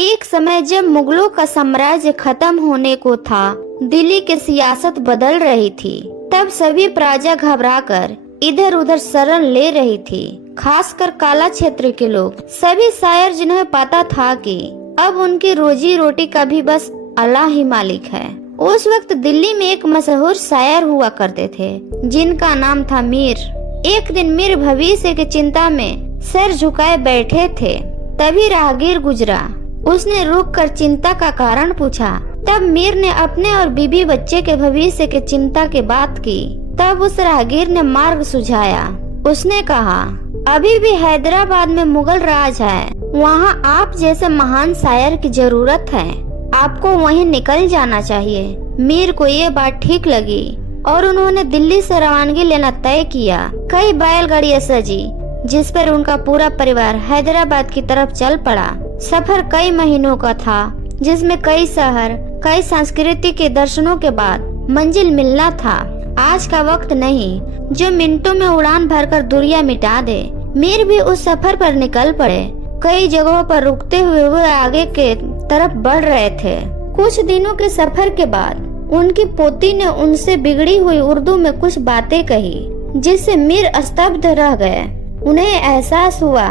एक समय जब मुगलों का साम्राज्य खत्म होने को था, दिल्ली की सियासत बदल रही थी। तब सभी प्रजा घबराकर इधर उधर शरण ले रही थी, खासकर काला क्षेत्र के लोग। सभी शायर जिन्हें पता था कि अब उनकी रोजी रोटी का भी बस अल्लाह ही मालिक है। उस वक्त दिल्ली में एक मशहूर शायर हुआ करते थे, जिनका नाम था मीर। एक दिन मीर भविष्य की चिंता में सर झुकाए बैठे थे, तभी राहगीर गुजरा। उसने रुककर चिंता का कारण पूछा। तब मीर ने अपने और बीबी बच्चे के भविष्य की चिंता की बात की। तब उस राहगीर ने मार्ग सुझाया। उसने कहा, अभी भी हैदराबाद में मुगल राज है, वहाँ आप जैसे महान शायर की जरूरत है। आपको वहीं निकल जाना चाहिए। मीर को ये बात ठीक लगी और उन्होंने दिल्ली से रवानगी लेना तय किया। कई बैलगाड़ियां सजी, जिस पर उनका पूरा परिवार हैदराबाद की तरफ चल पड़ा। सफर कई महीनों का था, जिसमें कई शहर, कई संस्कृति के दर्शनों के बाद मंजिल मिलना था। आज का वक्त नहीं जो मिनटों में उड़ान भरकर दूरियां मिटा दे। मीर भी उस सफर पर निकल पड़े। कई जगहों पर रुकते हुए वो आगे के तरफ बढ़ रहे थे। कुछ दिनों के सफर के बाद उनकी पोती ने उनसे बिगड़ी हुई उर्दू में कुछ बातें कही, जिससे मीर स्तब्ध रह गए। उन्हें एहसास हुआ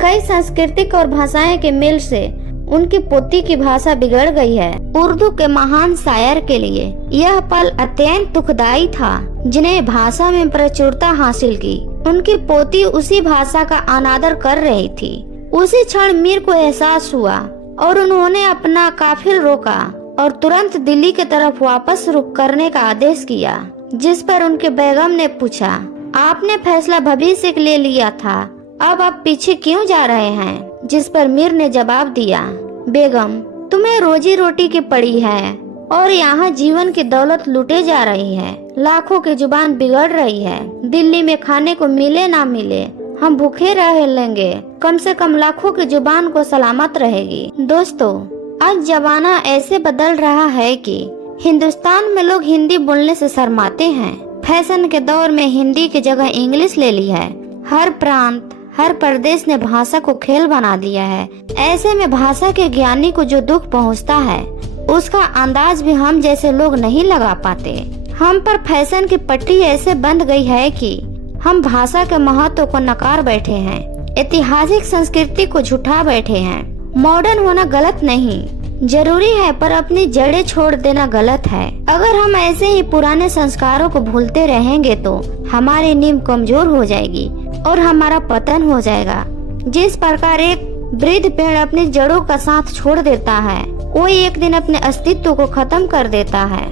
कई सांस्कृतिक और भाषाएं के मेल से उनकी पोती की भाषा बिगड़ गई है। उर्दू के महान शायर के लिए यह पल अत्यंत दुखदायी था, जिन्हें भाषा में प्रचुरता हासिल की। उनकी पोती उसी भाषा का अनादर कर रही थी। उसी क्षण मीर को एहसास हुआ और उन्होंने अपना काफिल रोका और तुरंत दिल्ली की तरफ वापस रुख करने का आदेश किया। जिस पर उनके बेगम ने पूछा, आपने फैसला भविष्य के लिए लिया था, अब आप पीछे क्यों जा रहे हैं? जिस पर मीर ने जवाब दिया, बेगम, तुम्हें रोजी रोटी की पड़ी है और यहाँ जीवन की दौलत लूटे जा रही है। लाखों की जुबान बिगड़ रही है। दिल्ली में खाने को मिले ना मिले, हम भूखे रह लेंगे, कम से कम लाखों की जुबान को सलामत रहेगी। दोस्तों, आज जमाना ऐसे बदल रहा है कि हिंदुस्तान में लोग हिंदी बोलने से शर्माते हैं। फैशन के दौर में हिंदी की जगह इंग्लिश ले ली है। हर प्रांत, हर प्रदेश ने भाषा को खेल बना दिया है। ऐसे में भाषा के ज्ञानी को जो दुख पहुंचता है, उसका अंदाज भी हम जैसे लोग नहीं लगा पाते। हम पर फैशन की पट्टी ऐसे बंध गई है कि हम भाषा के महत्व को नकार बैठे हैं, ऐतिहासिक संस्कृति को झुठा बैठे हैं। मॉडर्न होना गलत नहीं, जरूरी है, पर अपनी जड़ें छोड़ देना गलत है। अगर हम ऐसे ही पुराने संस्कारों को भूलते रहेंगे तो हमारी नींव कमजोर हो जाएगी और हमारा पतन हो जाएगा। जिस प्रकार एक वृद्ध पेड़ अपनी जड़ों का साथ छोड़ देता है, वो एक दिन अपने अस्तित्व को खत्म कर देता है।